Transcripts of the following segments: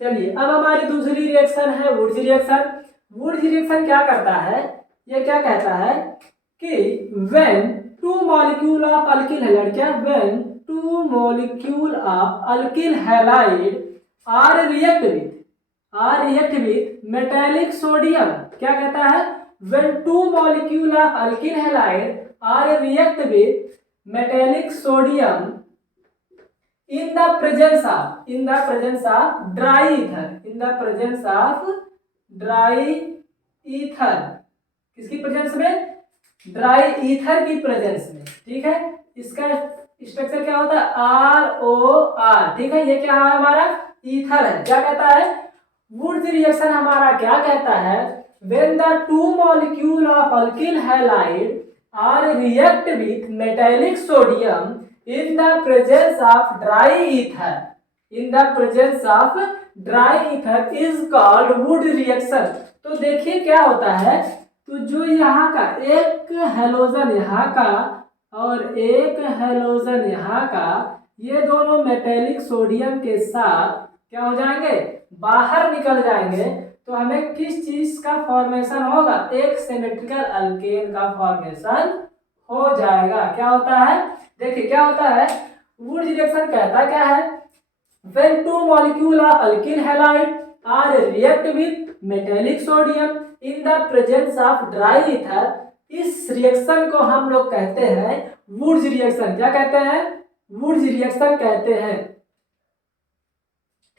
चलिए अब हमारी दूसरी रिएक्शन है वुड्स रिएक्शन। वुड्स रिएक्शन क्या करता है, ये क्या कहता है कि when two molecule of alkyl halide, क्या when two molecule of alkyl halide are react with metallic sodium, क्या कहता है when two molecule of alkyl halide are react with metallic sodium in the presence of dry ether, in the presence of dry ether, किसकी presence में, dry ether की presence में। ठीक है, इसका स्ट्रक्चर क्या होता है ROR। ठीक है, ये क्या है हमारा ईथर है। क्या कहता है वुड्स रिएक्शन हमारा क्या कहता है, when the two molecule of alkyl halide are react with metallic sodium in the presence of dry ether, in the presence of dry ether is called wood reaction। तो देखिए क्या होता है, तो जो यहाँ का एक हेलोजन यहाँ का और एक हेलोजन यहाँ का, ये दोनों मेटेलिक सोडियम के साथ क्या हो जाएंगे, बाहर निकल जाएंगे। तो हमें किस चीज का फॉर्मेशन होगा, एक सिमेट्रिकल अल्केन का फॉर्मेशन हो जाएगा। क्या होता है, देखिए क्या होता है वुड्स रिएक्शन कहता क्या है, when two molecule of alkyl halide are react with metallic sodium in the presence of dry ether, इस रिएक्शन को हम लोग कहते हैं वुड्स रिएक्शन। क्या कहते हैं, वुड्स रिएक्शन कहते हैं।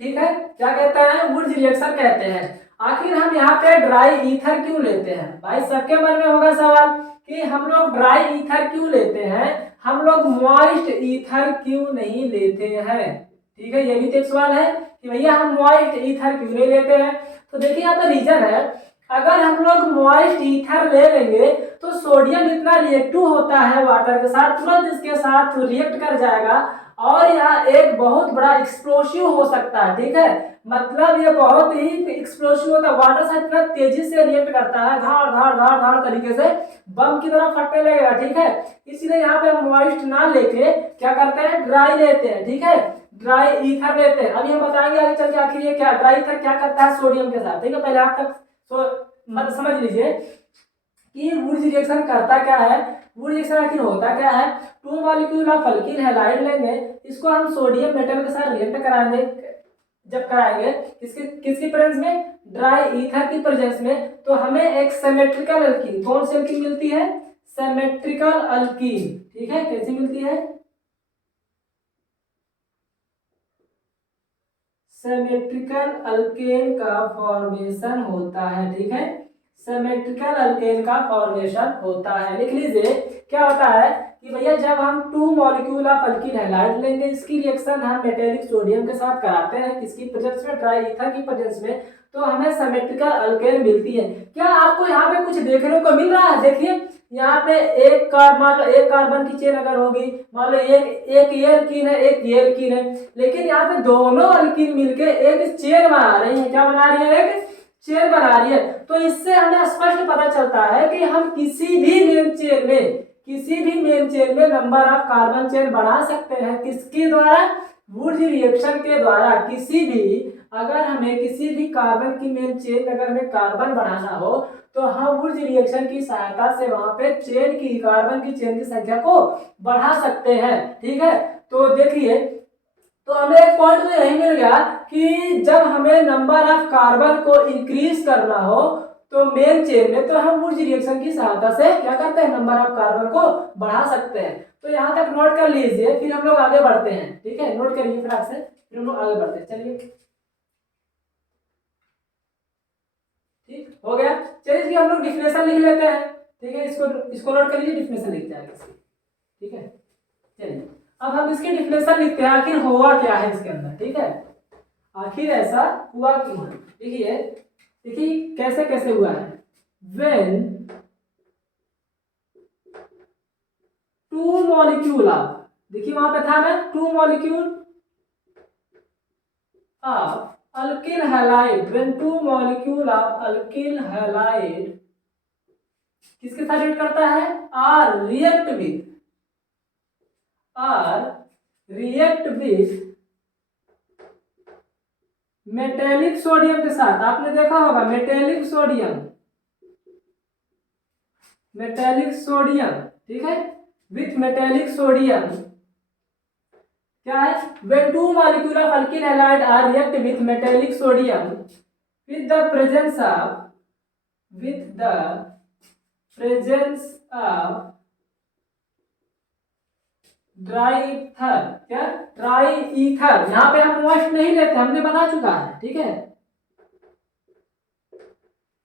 ठीक है, क्या कहते हैं वुड्स रिएक्शन कहते हैं। आखिर हम यहाँ पे ड्राई ईथर क्यों लेते हैं, भाई सबके मन में होगा सवाल कि हम लोग ड्राई ईथर क्यों लेते हैं, हम लोग मॉइस्ट ईथर क्यों नहीं लेते हैं। ठीक है, ये भी तो एक सवाल है कि भैया हम मॉइस्ट ईथर क्यों नहीं लेते हैं। तो देखिए यहाँ पर रीजन है, अगर हम लोग मॉइस्ट ईथर ले लेंगे तो सोडियम इतना रिएक्टिव होता है वाटर के साथ, तुरंत इसके साथ रिएक्ट कर जाएगा और यह एक बहुत बड़ा एक्सप्लोसिव हो सकता है। ठीक है, मतलब ये बहुत ही एक्सप्लोसिव होता है, वाटर से इतना तेजी से रिएक्ट करता है, धार धार धार धार तरीके से बम की तरह फटने लगेगा। ठीक है, इसलिए यहाँ पे हम मॉइस्ट ना लेके क्या करते हैं ड्राई लेते हैं। ठीक है, ड्राई ईथर लेते हैं। अभी हम बताएंगे आगे चल के आखिर ये क्या ड्राई ईथर क्या करता है सोडियम के साथ। ठीक है, पहले आप तक मतलब समझ लीजिए कि वुड्स रिएक्शन करता क्या है, वुड्स रिएक्शन आखिर होता क्या है, to molecule of alkyl halide लेंगे, इसको हम सोडियम मेटल के साथ रिएक्ट कराएंगे। जब कराएंगे किसकी किसकी प्रेजेंस में, ड्राई ईथर की प्रेजेंस में, तो हमें एक सिमेट्रिकल अल्कीन, कौन सी अल्कीन मिलती है, सिमेट्रिकल अल्कीन। ठीक है, कैसी मिलती है, सिमेट्रिकल अल्केन का फॉर्मेशन होता है। ठीक है, सिमेट्रिकल अल्केन का फॉर्मेशन होता है। लिख लीजिए क्या होता है कि भैया जब हम to molecule of alkyl halide लेंगे, इसकी रिएक्शन हम मेटेलिक सोडियम के साथ कराते हैं किसकी प्रेजेंस में, ड्राई ईथर की प्रेजेंस में, तो हमें सिमेट्रिकल अल्केन मिलती है। क्या आपको यहाँ पे कुछ देखने को मिल रहा है, देखिए यहाँ पे एक कार्बन की चेन अगर होगी, मान लो एक ये अल्कीन है एक ये अल्कीन है, लेकिन यहाँ पे दोनों अल्कीन मिलके एक चेन बना रही है। क्या बना रही है, एक चेन बना रही है। तो इससे हमें स्पष्ट पता चलता है कि हम किसी भी मेन चेन में नंबर ऑफ कार्बन चेन बना सकते हैं। किसके द्वारा, वुड्स रिएक्शन के द्वारा। किसी भी अगर हमें किसी भी कार्बन की मेन चेन अगर हमें कार्बन बनाना हो तो हम वुड्स रिएक्शन की सहायता से वहां पे चेन की कार्बन की चेन की संख्या को बढ़ा सकते हैं। ठीक है, तो देखिए तो हमें एक पॉइंट तो यही मिल गया कि जब हमें नंबर ऑफ कार्बन को इंक्रीज करना हो तो मेन चेन में, तो हम वुड्स रिएक्शन की सहायता से क्या करते हैं नंबर ऑफ कार्बन को बढ़ा सकते हैं। तो यहाँ तक नोट कर लीजिए, फिर हम लोग आगे बढ़ते हैं। ठीक है, नोट करिए फटाक से, फिर हम लोग आगे बढ़ते हैं। चलिए ठीक हो गया, चलिए इसकी हम लोग डिफिनेशन लिख लेते हैं। ठीक है, इसको नोट कर लीजिए, डिफिनेशन लिखते हैं इसकी। ठीक है, चलिए अब हम इसकी डिफिनेशन लिखते हैं, आखिर हुआ क्या है इसके अंदर। ठीक है, आखिर ऐसा हुआ क्यों है। देखिए कैसे कैसे हुआ है, when टू मॉलिक्यूल ऑफ, देखिए वहां पे था ना two molecule of alkyl halide, when two molecule of alkyl halide किसके साथ रिएक्ट करता है, are react with metallic sodium के साथ, आपने देखा होगा मेटेलिक सोडियम, मेटेलिक सोडियम, ठीक है, विथ मेटेलिक सोडियम क्या है, when two molecule of alkyl halide are react with metallic sodium with the presence of dry ether, क्या ड्राई ईथर, यहाँ पे हम मोस्ट नहीं लेते, हमने बता चुका है, ठीक है।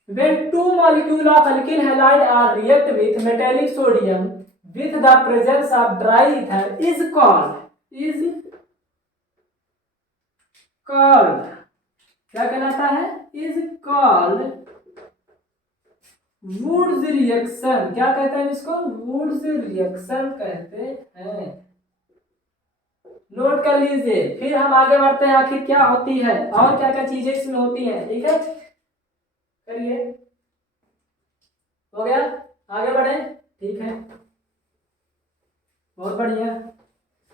when two molecule of alkyl halide are react with metallic sodium with the presence of dry ether is called क्या कहलाता है, इज कॉल्ड वुड्स रिएक्शन, क्या कहते हैं इसको, वुड्स रिएक्शन कहते हैं। नोट कर लीजिए, फिर हम आगे बढ़ते हैं आखिर क्या होती है और क्या क्या चीजें इसमें होती हैं, ठीक है, करिए, हो गया, आगे बढ़े, ठीक है, बहुत बढ़िया।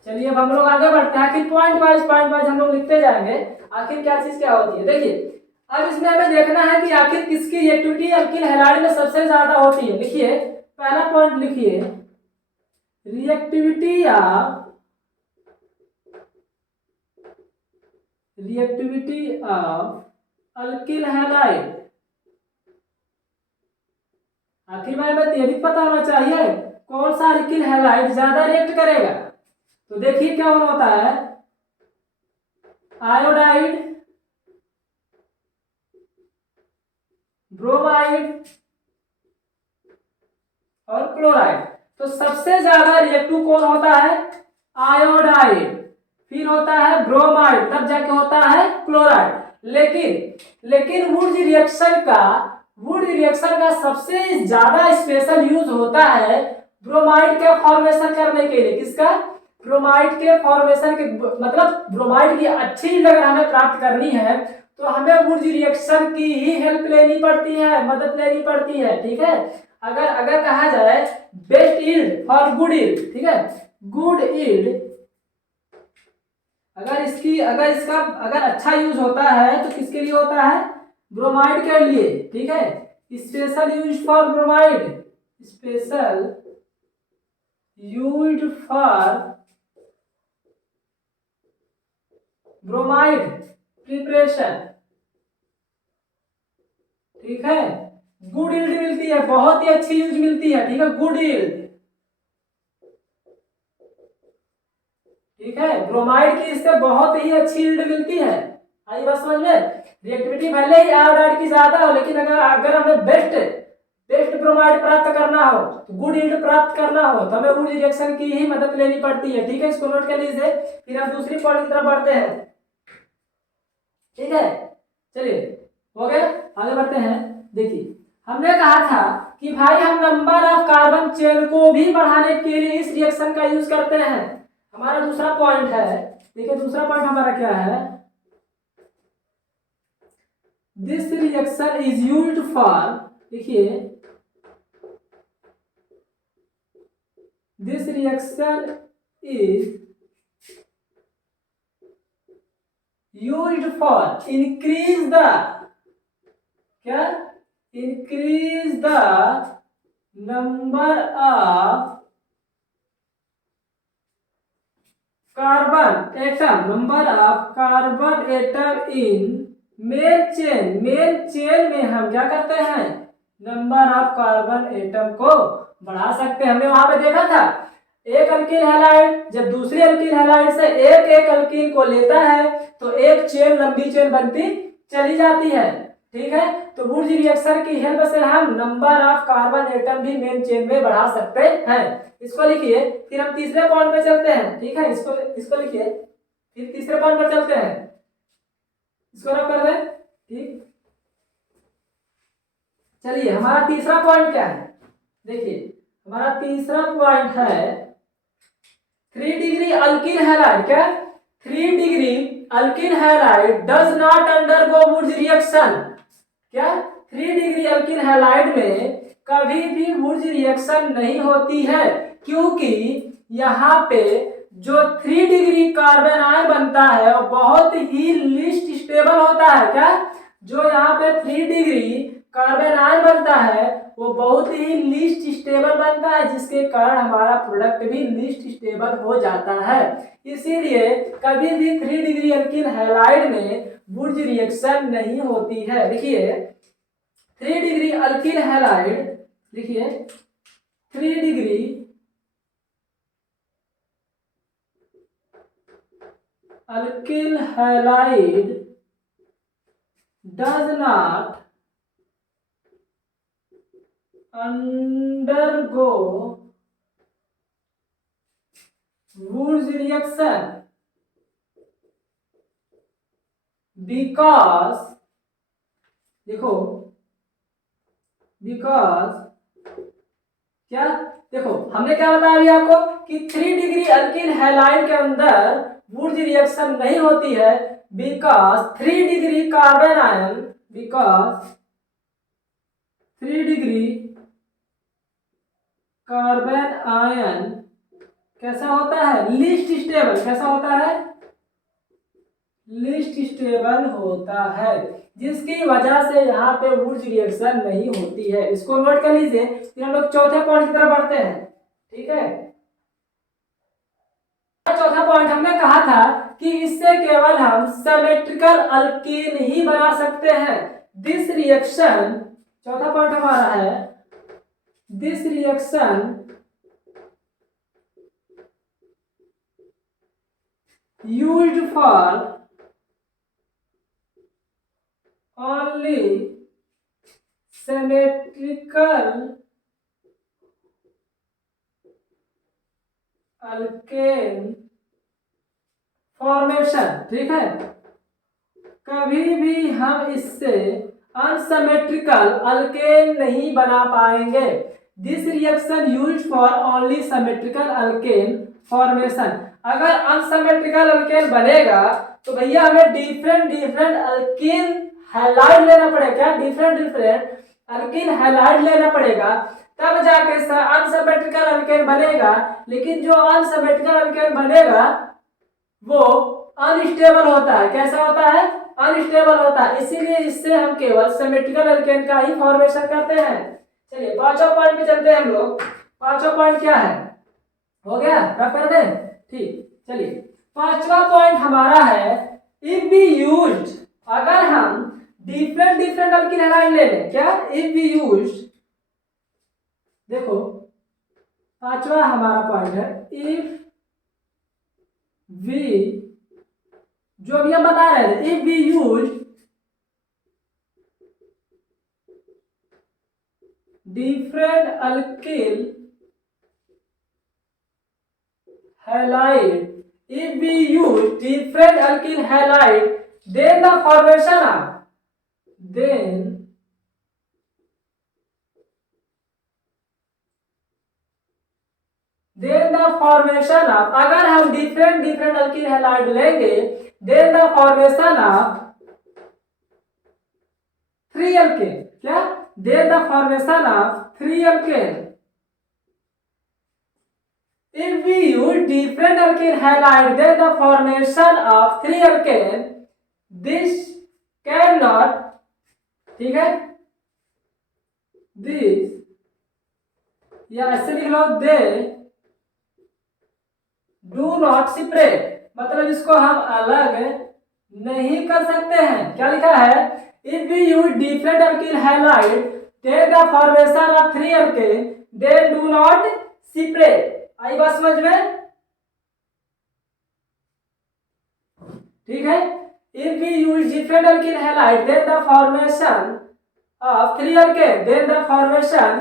चलिए अब हम लोग आगे बढ़ते हैं, आखिर पॉइंट वाइज हम लोग लिखते जाएंगे आखिर क्या चीज क्या होती है। देखिए अब इसमें हमें देखना है कि आखिर किसकी रिएक्टिविटी अल्किल हैलाइड में सबसे ज्यादा होती है। लिखिए पहला पॉइंट लिखिए, रिएक्टिविटी ऑफ अल्किल हैलाइड। आखिर में हमें ये भी पता होना चाहिए कौन सा अल्किल हैलाइड ज्यादा रिएक्ट करेगा। तो देखिए क्या होता है, आयोडाइड, ब्रोमाइड और क्लोराइड। तो सबसे ज्यादा रिएक्टिव कौन होता है, आयोडाइड, फिर होता है ब्रोमाइड, तब जाके होता है क्लोराइड। लेकिन वुड्स रिएक्शन का सबसे ज्यादा स्पेशल यूज होता है ब्रोमाइड के फॉर्मेशन करने के लिए। किसका, ब्रोमाइड के फॉर्मेशन के, मतलब ब्रोमाइड की अच्छी यील्ड अगर हमें प्राप्त करनी है तो हमें वुड्स रिएक्शन की ही हेल्प लेनी पड़ती है, मदद लेनी पड़ती है, ठीक है। अगर कहा जाए best yield for good yield, ठीक है, गुड यील्ड, अगर इसका अच्छा यूज होता है तो किसके लिए होता है, ब्रोमाइड के लिए, ठीक है। Special use for bromide, special used for bromide preparation, ठीक है। गुड यील्ड मिलती है, बहुत ही अच्छी यूज मिलती है, ठीक है, गुड यील्ड, ठीक है। ब्रोमाइड की इससे बहुत ही अच्छी यील्ड मिलती है। आई बात समझ में, रिएक्टिविटी भले ही आयोडाइड की ज्यादा हो, लेकिन अगर हमें बेस्ट ब्रोमाइड प्राप्त करना हो, तो गुड यील्ड प्राप्त करना हो, तो हमें वुड्स रिएक्शन की ही मदद लेनी पड़ती है, ठीक है। इसको नोट कर लीजिए, फिर हम दूसरी पॉइंट की तरफ बढ़ते हैं, ठीक है। चलिए हो गया, आगे बढ़ते हैं। देखिए हमने कहा था कि भाई हम नंबर ऑफ कार्बन चेन को भी बढ़ाने के लिए इस रिएक्शन का यूज करते हैं। हमारा दूसरा पॉइंट है, देखिए दूसरा पॉइंट हमारा क्या है, this reaction is used for, देखिए this reaction is used for increase the number of carbon atom in main chain में हम क्या करते हैं, नंबर ऑफ कार्बन एटम को बढ़ा सकते हैं। हमने वहां पे देखा था एक अल्किल हैलाइड जब दूसरी अल्किल हैलाइड से एक अल्कीन को लेता है तो एक चेन, लंबी चेन बनती चली जाती है, ठीक है। तो वुड्स रिएक्शन की हेल्प से हम नंबर ऑफ कार्बन एटम भी मेन चेन में बढ़ा सकते हैं। इसको लिखिए, फिर हम तीसरे पॉइंट पे चलते हैं, ठीक है। इसको लिखिए, फिर तीसरे पॉइंट पर चलते हैं, इसको रख कर दे, ठीक। चलिए हमारा तीसरा पॉइंट क्या है, देखिए हमारा तीसरा पॉइंट है 3 डिग्री अल्किल हैलाइड। क्या, 3 degree alkyl halide does not undergo Wurtz reaction. क्या, 3 डिग्री अल्किल हैलाइड में कभी भी वुड्स रिएक्शन नहीं होती है, क्योंकि यहाँ पे जो 3 डिग्री कार्बन आयन बनता है वो बहुत बहुत ही लीस्ट स्टेबल होता है। क्या, जो यहाँ पे 3 डिग्री कार्बन आयन बनता है वो बहुत ही लीस्ट स्टेबल बनता है, जिसके कारण हमारा प्रोडक्ट भी लीस्ट स्टेबल हो जाता है। इसीलिए कभी भी 3 डिग्री अल्किल हैलाइड में वुड्स रिएक्शन नहीं होती है। देखिए 3 डिग्री अल्किल हैलाइड, देखिए 3 degree alkyl halide does not undergo Wurtz reaction because, देखो because क्या, देखो हमने क्या बताया अभी आपको कि 3 डिग्री अल्किल हैलाइड के अंदर वुड्स रिएक्शन नहीं होती है because 3 degree carbon ion, because 3 degree carbon ion कैसा होता है, लीस्ट स्टेबल। कैसा होता है, लीस्ट स्टेबल होता है, जिसकी वजह से यहाँ पे वुड्स रिएक्शन नहीं होती है। इसको नोट कर लीजिए। फिर हम लोग चौथे पॉइंट की तरफ बढ़ते हैं। ठीक है, चौथा पॉइंट हमने कहा था कि इससे केवल हम सिमेट्रिकल अल्कीन ही बना सकते हैं। दिस रिएक्शन, चौथा पॉइंट हमारा है this reaction used for only symmetrical alkane formation। ठीक है, कभी भी हम इससे अनसिमेट्रिकल अल्केन नहीं बना पाएंगे। This reaction used for only symmetrical alkane formation. अगर अनसिमेट्रिकल अल्केन बनेगा तो भैया हमें डिफरेंट अल्केन हैलाइड लेना पड़ेगा। क्या, डिफरेंट अल्कीन हैलाइड लेना पड़ेगा, तब जाके अनसिमेट्रिकल अल्केन बनेगा। लेकिन जो अनसिमेट्रिकल अल्केन बनेगा वो अनस्टेबल होता है। कैसा होता है, अनस्टेबल होता है। इसीलिए इससे हम केवल सिमेट्रिकल अल्केन का ही फॉर्मेशन करते हैं। चलिए पांचवा पॉइंट पे चलते हैं हम लोग। पांचवा पॉइंट क्या है, हो गया, रफ कर दें। ठीक, चलिए पांचवा पॉइंट हमारा है इफ वी यूज्ड, अगर हम डिफरेंट अल्किल हैलाइड ले लें। क्या, इफ वी यूज्ड, देखो पांचवा हमारा पॉइंट है इफ वी, जो अभी हम बता रहे थे, if we use different alkyl halide, if we use different alkyl halide, then the formation of, then the formation of, अगर हम different alkyl halide लेंगे then the formation of 3 alkane। क्या, then the formation of 3 alkane। If we use different alkyl halide, then the formation of 3 alkane, this cannot, ठीक है, this, या ऐसे लिख लो, they do not separate, मतलब इसको हम अलग नहीं कर सकते हैं। क्या लिखा है, if we use different alkyl halide, then the formation of 3 alkane, they do not separate। आई बात समझ में, ठीक है। If we use different alkyl halide, then the formation of 3 alkane, then the formation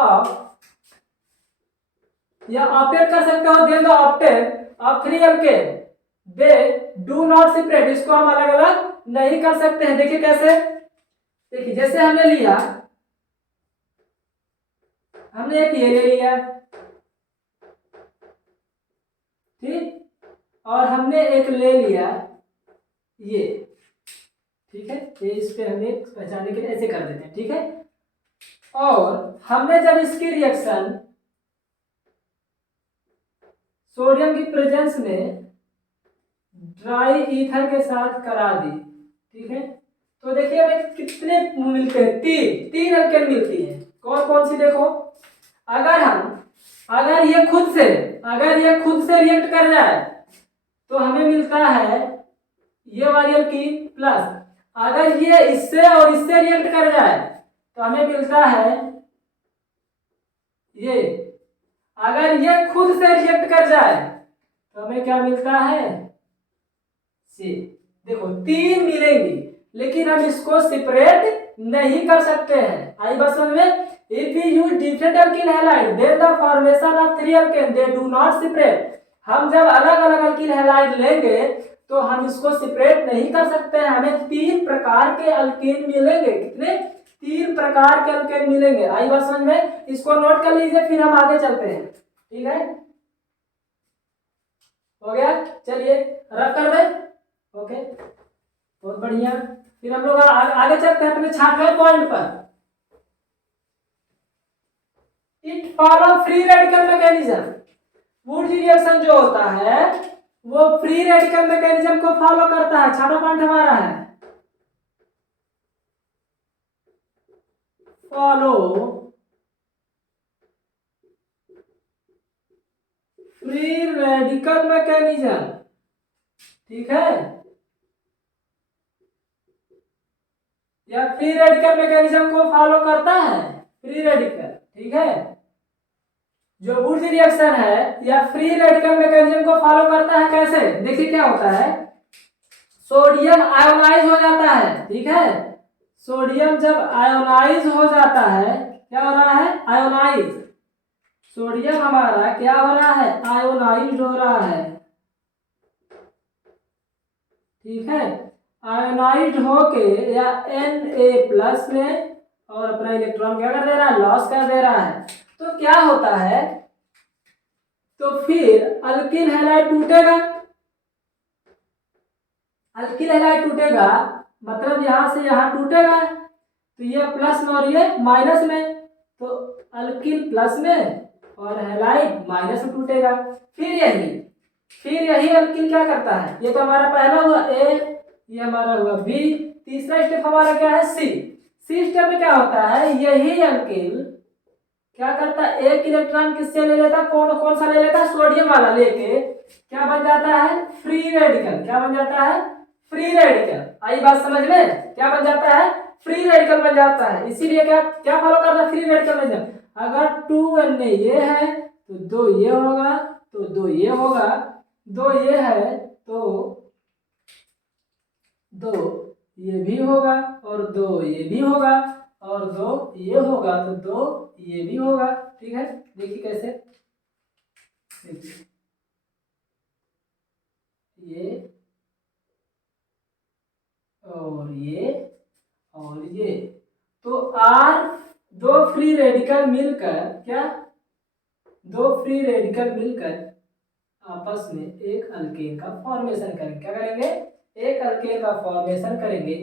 of, या ऑप्टेट कर सकते हो, then the octet of 3 alkane, they do not separate, इसको हम अलग अलग नहीं कर सकते हैं। देखिए कैसे, देखिए जैसे हमने लिया, हमने एक ये ले लिया, ठीक, और हमने एक ले लिया ये, ठीक है, ये इस पे हमें पहचानने के लिए ऐसे कर देते हैं। ठीक है, और हमने जब इसकी रिएक्शन सोडियम की प्रेजेंस में ड्राई ईथर के साथ करा दी। ठीक है, तो देखिए भाई कितने मिलते हैं, तीन तीन अल्केन मिलती है। कौन कौन सी देखो, अगर हम अगर ये खुद से रिएक्ट कर जाए तो हमें मिलता है ये वाली अल्कीन, प्लस अगर ये इससे और इससे रिएक्ट कर जाए तो हमें मिलता है ये, अगर ये खुद से रिएक्ट कर जाए तो हमें क्या मिलता है, सी। देखो तीन मिलेंगी लेकिन हम इसको सेपरेट नहीं कर सकते हैं। आई बात समझ में, if you use different alkyl halide then the formation of three alkane they do not separate. हम जब अलग अलग अल्किल हैलाइड लेंगे तो हम इसको सेपरेट नहीं कर सकते हैं, हमें तीन प्रकार के अल्केन मिलेंगे। कितने, तीन प्रकार के अल्केन मिलेंगे। आई बात समझ में, इसको नोट कर लीजिए फिर हम आगे चलते हैं। ठीक है, हो गया, चलिए रफ कर दे। ओके, बहुत बढ़िया। फिर हम लोग आगे चलते हैं अपने 6वें पॉइंट पर। It follow free radical mechanism. Would reaction जो होता है वो फ्री रेडिकल मैकेनिज्म को फॉलो करता है। 6वां पॉइंट हमारा है फॉलो फ्री रेडिकल मैकेनिज्म। ठीक है, या फ्री रेडिकल मैकेनिज्म को फॉलो करता है फ्री रेडिकल। ठीक है, जो वुड रिएक्शन है या फ्री रेडिकल मैकेनिज्म को फॉलो करता है। कैसे, देखिए क्या होता है, सोडियम आयोनाइज हो जाता है। ठीक है, सोडियम जब आयोनाइज हो जाता है, क्या हो रहा है, आयोनाइज। सोडियम हमारा क्या हो रहा है, आयोनाइज हो रहा है। ठीक है, आयोनाइज होके या Na+ में और अपना इलेक्ट्रॉन क्या कर दे रहा है, लॉस कर दे रहा है। तो क्या होता है, तो फिर अल्किल हैलाइड टूटेगा। अल्किल हैलाइड टूटेगा मतलब यहां से यहां टूटेगा, तो ये प्लस में और ये माइनस में, तो अल्किल प्लस में और हैलाइड माइनस में टूटेगा। फिर यही अल्किल क्या करता है, ये तो हमारा पहला हुआ ए, ये हमारा हुआ बी, तीसरा स्टेप हमारा क्या है, सी। सी स्टेप में क्या होता है, यही अल्किल क्या करता है, एक इलेक्ट्रॉन किससे ले लेता, कौन कौन सा ले लेता, सोडियम वाला लेके क्या बन जाता है, फ्री रेडिकल। क्या बन जाता है, फ्री रेडिकल। आई बात समझ में, क्या बन जाता है, फ्री रेडिकल बन जाता है। इसीलिए क्या क्या फॉलो करता है, फ्री रेडिकल में जब अगर 2 N ये है तो 2 ये होगा, तो 2 ये होगा, 2 ये है तो 2 ये भी होगा, और 2 ये भी होगा, और 2 ये होगा, तो 2 ये भी होगा। ठीक है, देखिए कैसे, देखिए ये और ये और ये, तो आर दो फ्री रेडिकल मिलकर क्या, दो फ्री रेडिकल मिलकर आपस में एक अल्केन का फॉर्मेशन करेंगे। क्या करेंगे, एक अल्केन का फॉर्मेशन करेंगे।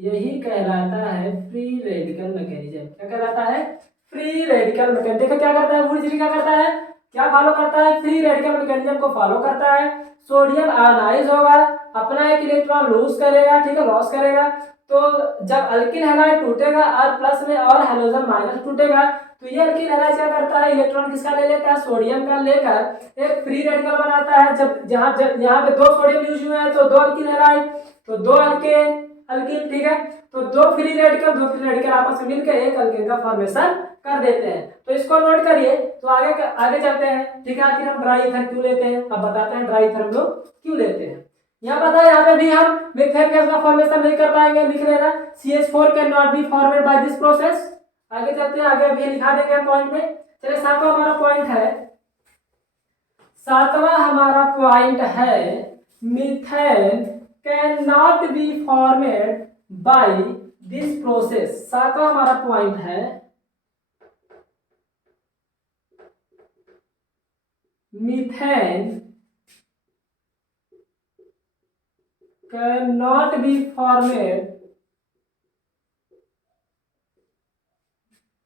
यही कहलाता है फ्री रेडिकल मैकेनिज्म। क्या कहलाता है, फ्री रेडिकल मैकेनिज्म। देखो क्या करता है, वुड क्या करता है, क्या फॉलो करता है, फ्री रेडिकल मैकेनिज्म को फॉलो करता है। सोडियम आयोनाइज होगा, अपना एक इलेक्ट्रॉन लूज करेगा, ठीक है, लॉस करेगा। तो जब अल्किल हैलाइड टूटेगा R+ में और हैलोजन माइनस टूटेगा, तो ये अल्किल हैलाइड क्या करता है, इलेक्ट्रॉन किसका ले लेता है, सोडियम का लेकर एक फ्री रेडिकल बनाता है। जब यहाँ पे 2 सोडियम यूज हुए हैं तो 2 अल्किल हैलाइड, तो 2 अल्केन अल्किल। ठीक है, तो 2 फ्री रेडिकल आपस में मिलकर एक अल्केन का फॉर्मेशन कर देते हैं। तो इसको नोट करिए। तो आगे आगे चलते हैं। ठीक है, आखिर हम ड्राई ईथर क्यों लेते हैं, अब बताते हैं ड्राई ईथर हम लोग क्यों लेते हैं। यहाँ पता है, यहाँ पे भी हम मिथेन गैस का फॉर्मेशन नहीं कर पाएंगे, लिख लेना CH4 can not be formed by this process. आगे चलते हैं, आगे अभी लिखा देंगे पॉइंट में। चलिए 7वां हमारा पॉइंट है, 7वां हमारा पॉइंट है methane can not be formed by this process. 7वां हमारा पॉइंट है methane can not be formed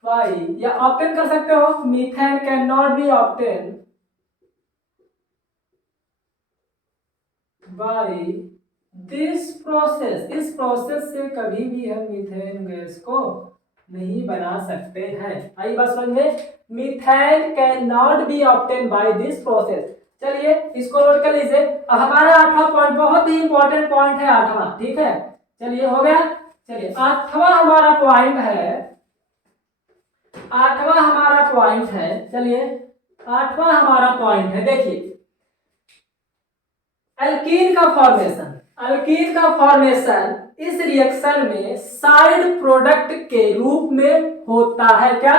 by, या ऑप्टेन कर सकते हो, methane can not be obtain by this process, इस प्रोसेस से कभी भी हम मीथेन गैस को नहीं बना सकते हैं। आई बात समझ में? Methane can not B obtain bye this process. चलिए इसको नोट कर लीजिए। अब हमारा 8वां पॉइंट बहुत ही इंपॉर्टेंट पॉइंट है 8वां, ठीक है। चलिए हो गया। चलिए 8वां हमारा पॉइंट है, 8वां हमारा पॉइंट है, चलिए 8वां हमारा पॉइंट है, देखिए एल्कीन का फॉर्मेशन। एल्कीन का फॉर्मेशन इस रिएक्शन में साइड प्रोडक्ट के रूप में होता है। क्या?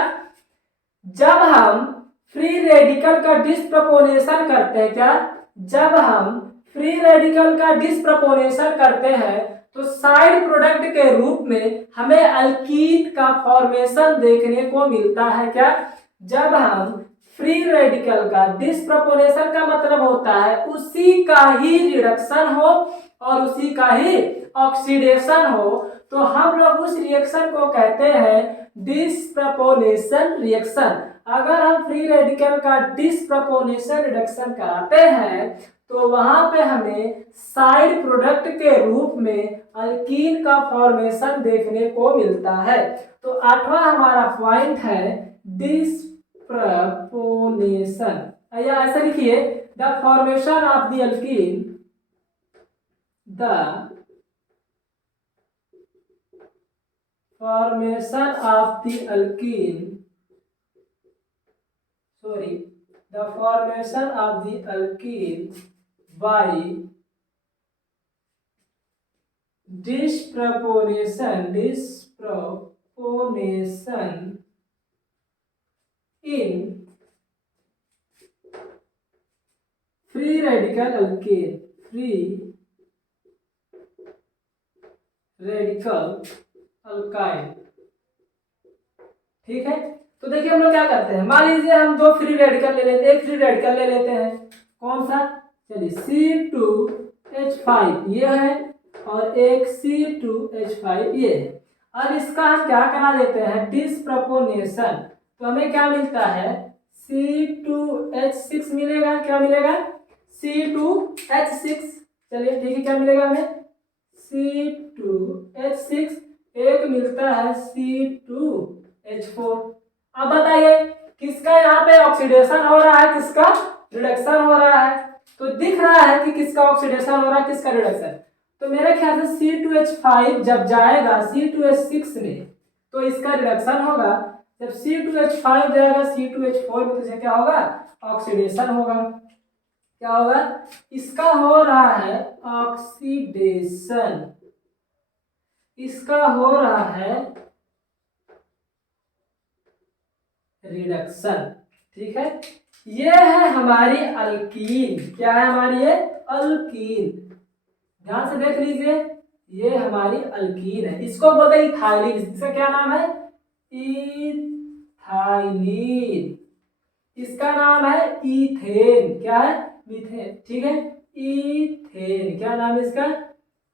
जब हम फ्री रेडिकल का डिस्प्रपोनेशन करते हैं, क्या? जब हम फ्री रेडिकल का डिस्प्रपोनेशन करते हैं तो साइड प्रोडक्ट के रूप में हमें एल्कीन का फॉर्मेशन देखने को मिलता है। क्या? जब हम फ्री रेडिकल का डिस्प्रपोनेशन का मतलब होता है उसी का ही रिडक्शन हो और उसी का ही ऑक्सीडेशन हो, तो हम लोग उस रिएक्शन को कहते हैं डिस्प्रपोनेशन रिएक्शन। अगर हम फ्री रेडिकल का डिस्प्रपोनेशन रिडक्शन कराते हैं तो वहां पे हमें साइड प्रोडक्ट के रूप में अल्कीन का फॉर्मेशन देखने को मिलता है। तो 8वां हमारा पॉइंट है डिस्प्रपोनेशन, या ऐसा लिखिए the formation of the alkyne, the formation of the alkene, sorry, the formation of the alkene by disproportion in free radical alkane, free radical alkyne. ठीक है, तो देखिए हम लोग क्या करते हैं, मान लीजिए हम दो फ्री रेडिकल ले लेते हैं, एक फ्री रेडिकल ले लेते हैं, कौन सा? चलिए C2H5 ये है और एक C2H5 ये है। अब इसका हम क्या करा देते हैं, डिस्प्रपोनेशन, तो हमें क्या मिलता है C2H6 मिलेगा। क्या मिलेगा? C2H6। चलिए ठीक है, क्या मिलेगा हमें? C2H6, एक मिलता है C2H4। अब बताइए किसका यहाँ पे ऑक्सीडेशन हो रहा है, किसका रिडक्शन हो रहा है? तो दिख रहा है कि किसका ऑक्सीडेशन हो रहा है, किसका रिडक्शन। तो मेरे ख्याल से C2H5 जब जाएगा C2H6 में तो इसका रिडक्शन होगा, जब C2H5 जाएगा C2H4 में तो इसे क्या होगा, ऑक्सीडेशन होगा। क्या होगा? इसका हो रहा है ऑक्सीडेशन, इसका हो रहा है रिडक्शन। ठीक है, ये है हमारी अल्कीन। क्या है हमारी ये? अल्कीन। ध्यान से देख लीजिए, ये हमारी अल्कीन है, इसको बोलते हैं इथाइलिन। इसका क्या नाम है? इथाइलिन। इसका नाम है इथेन। क्या है? मीथेन। ठीक है, इथेन। क्या नाम है इसका?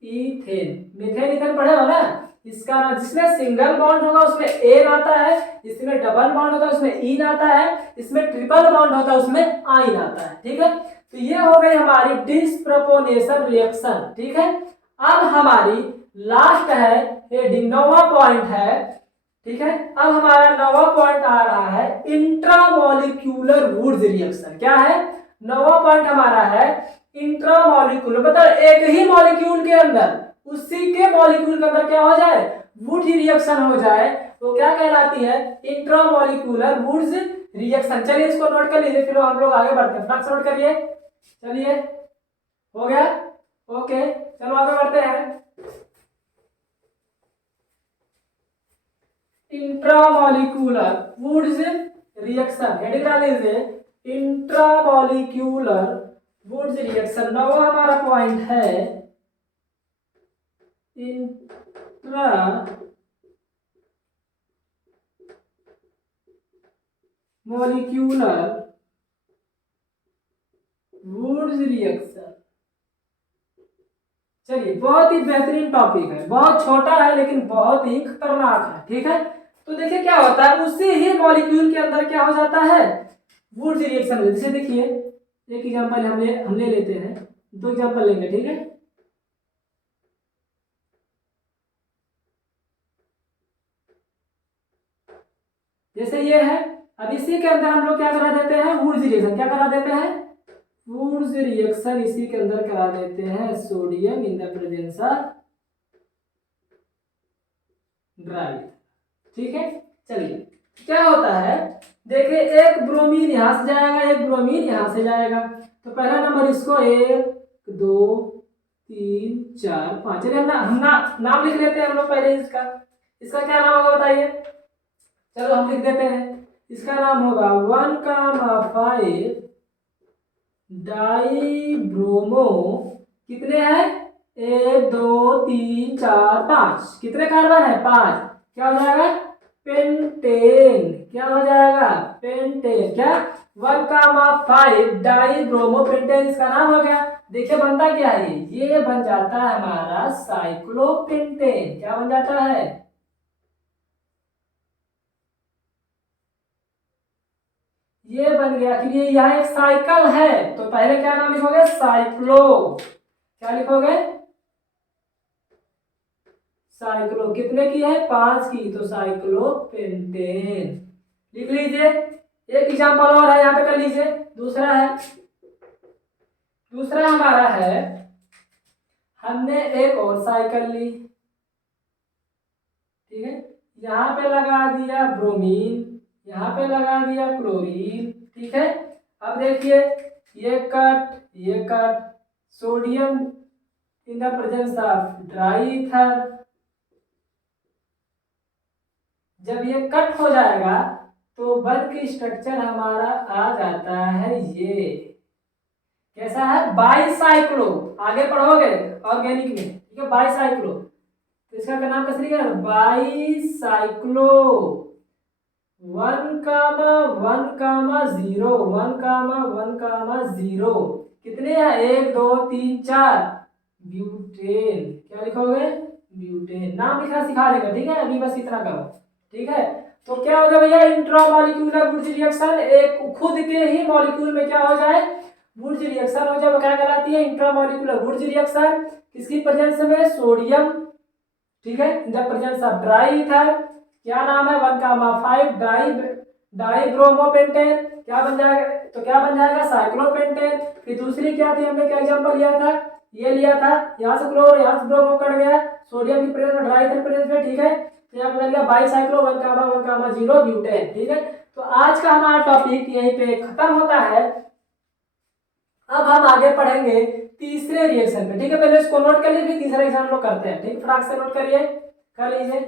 इथेन। मीथेन इथेन पढ़े हो ना। इसका नाम, जिसमें सिंगल बॉन्ड होगा उसमें एन आता है, इसमें डबल बॉन्ड होता है उसमें इन आता है, इसमें ट्रिपल बॉन्ड होता है उसमें आइन आता है। ठीक है, तो ये हो गई हमारी डिस्प्रपोनेशन रिएक्शन। ठीक है, अब हमारी लास्ट है हेडिंग, 9वां पॉइंट है। ठीक है, अब हमारा 9वां पॉइंट आ रहा है इंट्रामॉलिक्यूलर वुड्स रिएक्शन। क्या है? 9वां पॉइंट हमारा है इंट्रामॉलिक्यूलर, मतलब एक ही मॉलिक्यूल के अंदर, उसी के मॉलिक्यूल के अंदर क्या हो जाए, वुड रिएक्शन हो जाए, तो क्या कहलाती है? Intramolecular Wurtz reaction. चलिए इसको नोट कर लीजिए, फिर हम लोग आगे बढ़ते हैं। फटाक से नोट करिए। चलिए हो गया, ओके, चलो आगे बढ़ते हैं। इंट्रामॉलिक्यूलर वुड्स रिएक्शन, हेडिंग डाल लीजिए इंट्रामॉलिक्यूलर वुड्स रिएक्शन। 9वां हमारा पॉइंट है इंट्रा मॉलिक्यूलर वुड्स रिएक्शन। चलिए, बहुत ही बेहतरीन टॉपिक है, बहुत छोटा है लेकिन बहुत ही खतरनाक है। ठीक है, तो देखिए क्या होता है, उसी ही मॉलिक्यूल के अंदर क्या हो जाता है, वुड्स रिएक्शन। जैसे देखिए एक एग्जांपल हम ले लेते हैं, दो एग्जाम्पल लेंगे, ठीक है। जैसे ये है, अब इसी के अंदर हम लोग क्या करा देते हैं, वुड्स रिएक्शन। क्या करा देते हैं, वुड्स रिएक्शन इसी के अंदर करा देते हैं, sodium in the presence of dry. ठीक है, चलिए क्या होता है, देखिए एक ब्रोमीन यहां से जाएगा, एक ब्रोमीन यहां से जाएगा। तो पहला नंबर इसको 1 2 3 4 5, चलिए हम नाम लिख लेते हैं हम लोग पहले इसका। इसका क्या नाम होगा बताइए, चलो हम लिख देते हैं। इसका नाम होगा 1,5 डाई ब्रोमो, कितने हैं, 1 2 3 4 5, कितने कार्बन है, 5। क्या हो जाएगा, पेंटेन। क्या हो जाएगा, पेंटेन। क्या, 1,5 डाई ब्रोमो पेंटेन, इसका नाम हो गया। देखिए बनता क्या है, ये बन जाता है हमारा साइक्लोपेंटेन। क्या बन जाता है, ये बन गया कि ये यहाँ एक साइकिल है। तो पहले क्या नाम लिखोगे, साइक्लो। क्या लिखोगे, साइक्लो। कितने की है, 5 की, तो साइक्लोपेंटेन लिख लीजिए। एक एग्जांपल और है यहाँ पे कर लीजिए। दूसरा है, दूसरा हमारा है, हमने एक और साइकिल ली, ठीक है। यहाँ पे लगा दिया ब्रोमीन, यहाँ पे लगा दिया क्लोरीन, ठीक है। अब देखिए ये cut sodium in the presence of dry ether. जब ये कट हो जाएगा तो बल्क स्ट्रक्चर हमारा आ जाता है, ये कैसा है, बाईसाइक्लो। आगे पढ़ोगे ऑर्गेनिक में, ठीक है, बाईसाइक्लो। तो इसका क्या नाम कैसे लिखा, बाईसाइक्लो 1,1,0 1,1,0। कितने हैं, 1 2 3 4, ब्यूटेन। क्या लिखोगे, ब्यूटेन। नाम लिखना सिखा देगा, ठीक है, अभी बस इतना करो, ठीक है। तो क्या होगा भैया, इंट्रामॉलिक्यूलर वुड्स रिएक्शन, एक खुद के ही मॉलिक्यूल में क्या हो जाए, वुड्स रिएक्शन हो जाए, वो क्या कहलाती है, इंट्रामॉलिक्यूलर वुड्स रिएक्शन। किसकी प्रेजेंस में, सोडियम, ठीक है, in the presence of dry ether. क्या नाम है, 1,5 डाई ब्रोमोपेंटेन। क्या बन जाएगा, तो क्या बन जाएगा, साइक्लोपेंटेन। फिर दूसरी क्या थी, हमने क्या एग्जांपल लिया था, ये लिया था, यहाँ से क्लोर, यहाँ से ब्रोमो कट गया, सोडियम की प्रेजेंस में, ड्राई ईथर प्रेजेंस में, ठीक है। तो यहाँ बन गया बाईसाइक्लो 1,1,0 ब्यूटेन, ठीक है। तो आज का हमारा टॉपिक यहीं पे खत्म होता है। अब हम आगे पढ़ेंगे तीसरे रिएक्शन पे, ठीक है। पहले इसको नोट कर लीजिए, फिर तीसरा एग्जाम लोग करते हैं, ठीक, फटाक से नोट करिए, कर लीजिए।